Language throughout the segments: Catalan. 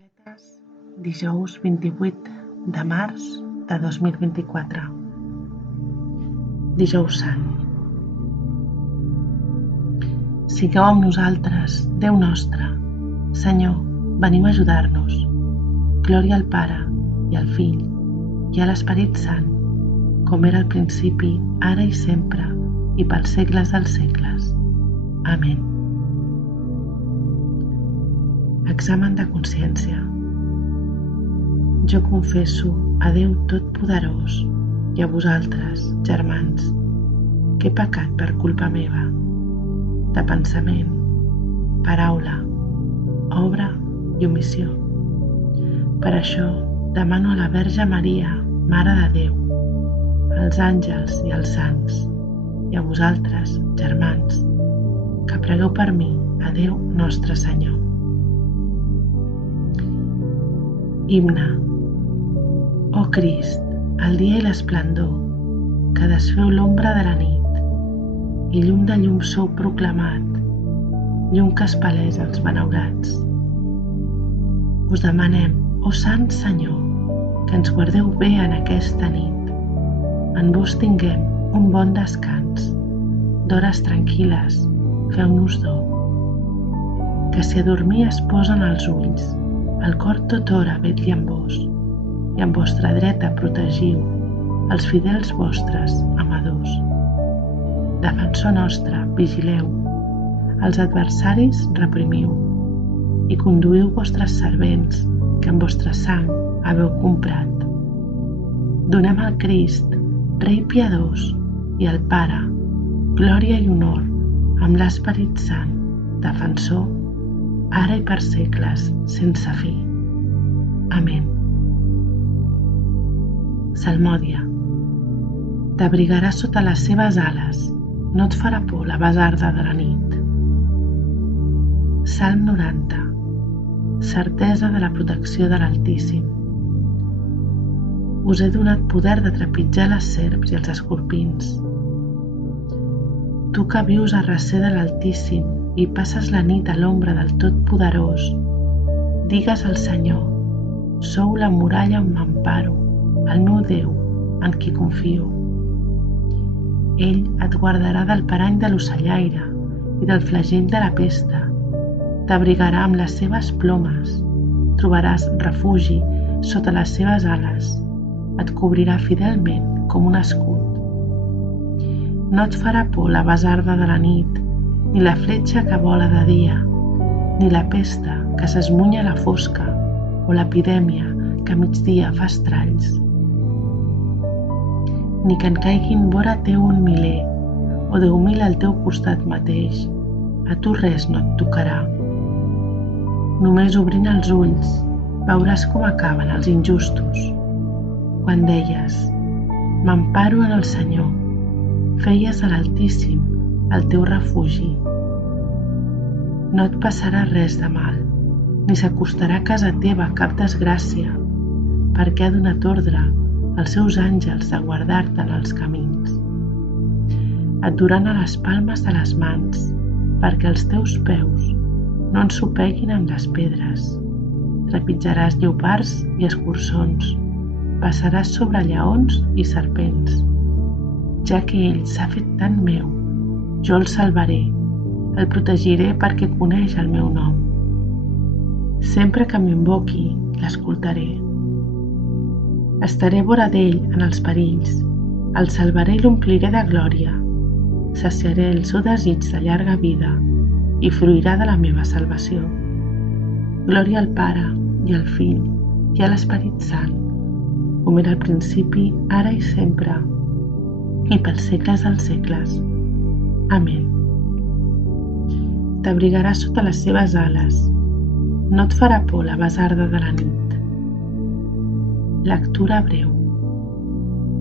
Completes dijous 28 de març de 2024. Dijous Sant. Sigueu amb nosaltres, Déu nostre. Senyor, veniu a ajudar-nos. Glòria al Pare, i al Fill, i a l'Esperit Sant, com era al principi, ara i sempre, i pels segles dels segles. Amén. Examen de consciència. Jo confesso a Déu Totpoderós i a vosaltres, germans, que he pecat per culpa meva, de pensament, paraula, obra i omissió. Per això demano a la Verge Maria, Mare de Déu, als àngels i als sants, i a vosaltres, germans, que pregueu per mi a Déu Nostre Senyor. Himne. Oh Crist, el dia i l'esplendor, que desfeu l'ombra de la nit, i llum de llum sou proclamat, llum que espalés els benaurats. Us demanem, oh Sant Senyor, que ens guardeu bé en aquesta nit. En vos tinguem un bon descans, d'hores tranquil·les, feu-nos do. Que si a dormir es posen els ulls, el cor tot hora vetlli amb vos, i amb vostra dreta protegiu els fidels vostres amadors. Defensor nostre, vigileu, els adversaris reprimiu, i conduïu vostres servents que amb vostra sang haveu comprat. Donem al Crist, Rei piadós, i al Pare, glòria i honor, amb l'Esperit Sant, defensor, ara i per segles sense fi. Amén. Salmòdia. T'abrigarà sota les seves ales, no et farà por la basarda de la nit. Salm 90. Certesa de la protecció de l'Altíssim. Us he donat poder de trepitjar les serps i els escorpins. Tu que vius a recer de l'Altíssim i passes la nit a l'ombra del Totpoderós, digues al Senyor, sou la muralla on m'emparo, el meu Déu, en qui confio. Ell et guardarà del parany de l'ocellaire i del flagell de la pesta. T'abrigarà amb les seves plomes, trobaràs refugi sota les seves ales, et cobrirà fidelment com un escut. No et farà por la basarda de la nit, ni la fletxa que vola de dia, ni la pesta que s'esmunya a la fosca, o l'epidèmia que a migdia fa estralls. Ni que en caiguin vora teu 1.000, o 10.000 al teu costat mateix, a tu res no et tocarà. Només obrint els ulls veuràs com acaben els injustos. Quan deies, m'emparo en el Senyor, feies a l'Altíssim el teu refugi. No et passarà res de mal, ni s'acostarà a casa teva cap desgràcia, perquè ha donat ordre als seus àngels de guardar-te en els camins. Et duran a les palmes de les mans, perquè els teus peus no ensopeguin amb les pedres. Trepitjaràs lleopards i escurçons, passaràs sobre lleons i serpents. Ja que ell s'ha fet tan meu, jo el salvaré, el protegiré perquè coneix el meu nom. Sempre que m'invoqui, l'escoltaré. Estaré vora d'ell en els perills, el salvaré i l'ompliré de glòria, saciaré el seu desig de llarga vida i fruirà de la meva salvació. Glòria al Pare, i al Fill, i a l'Esperit Sant, com era al principi, ara i sempre, i pels segles dels segles. Amén. T'abrigarà sota les seves ales, no et farà por la basarda de la nit. Lectura breu.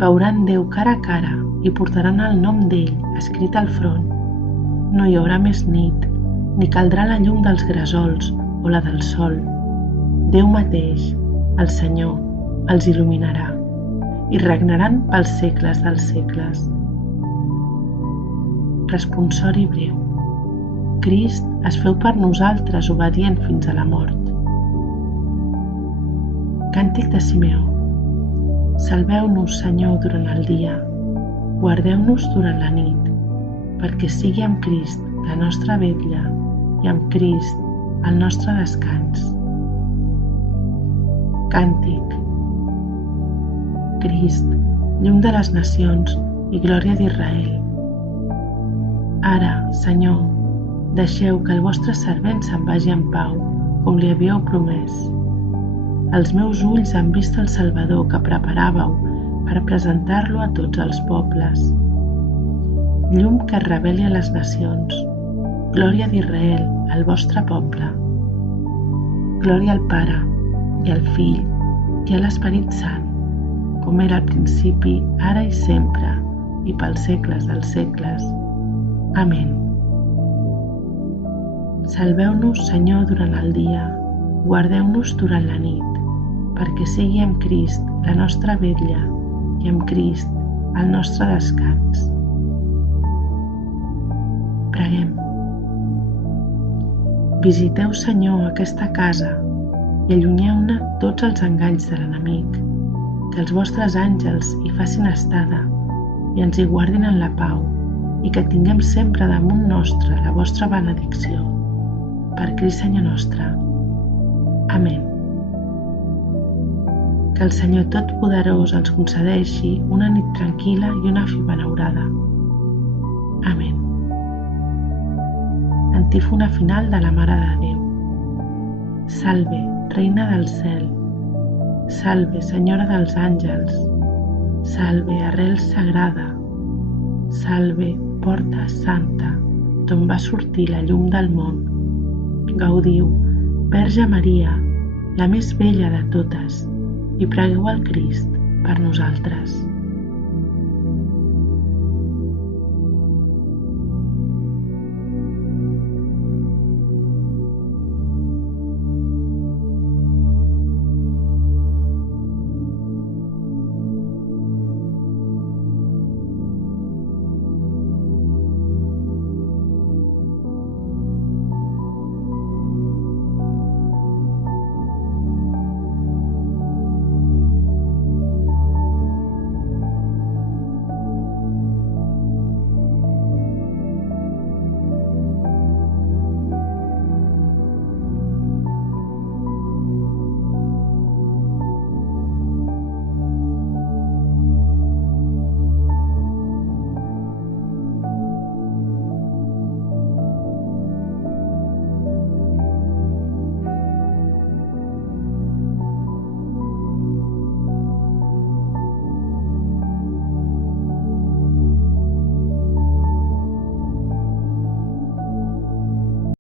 Veuran Déu cara a cara i portaran el nom d'ell escrit al front. No hi haurà més nit, ni caldrà la llum dels gresols o la del sol. Déu mateix, el Senyor, els il·luminarà i regnaran pels segles dels segles. Responsori breu. Crist es feu per nosaltres obedient fins a la mort. Càntic de Simeó. Salveu-nos, Senyor, durant el dia, guardeu-nos durant la nit, perquè sigui amb Crist la nostra vetlla i amb Crist el nostre descans. Càntic. Crist, llum de les nacions i glòria d'Israel. Ara, Senyor, deixeu que el vostre servent se'n vagi en pau, com li havíeu promès. Els meus ulls han vist el Salvador que preparàveu per presentar-lo a tots els pobles. Llum que reveli a les nacions, glòria d'Israel, el vostre poble. Glòria al Pare, i al Fill, i a l'Esperit Sant, com era al principi, ara i sempre, i pels segles dels segles. Amén. Salveu-nos, Senyor, durant el dia, guardeu-nos durant la nit, perquè sigui amb Crist la nostra vetlla i amb Crist el nostre descans. Preguem. Visiteu, Senyor, aquesta casa i allunyeu-ne tots els enganys de l'enemic, que els vostres àngels hi facin estada i ens hi guardin en la pau i que tinguem sempre damunt nostre la vostra benedicció. Per Crist Senyor nostre. Amén. Que el Senyor Totpoderós ens concedeixi una nit tranquil·la i una fi benaurada. Amén. Antífona final de la Mare de Déu. Salve, Reina del cel. Salve, Senyora dels àngels. Salve, arrel sagrada. Salve, porta santa, d'on va sortir la llum del món. Gaudiu, Verge Maria, la més bella de totes, i pregueu al Crist per nosaltres.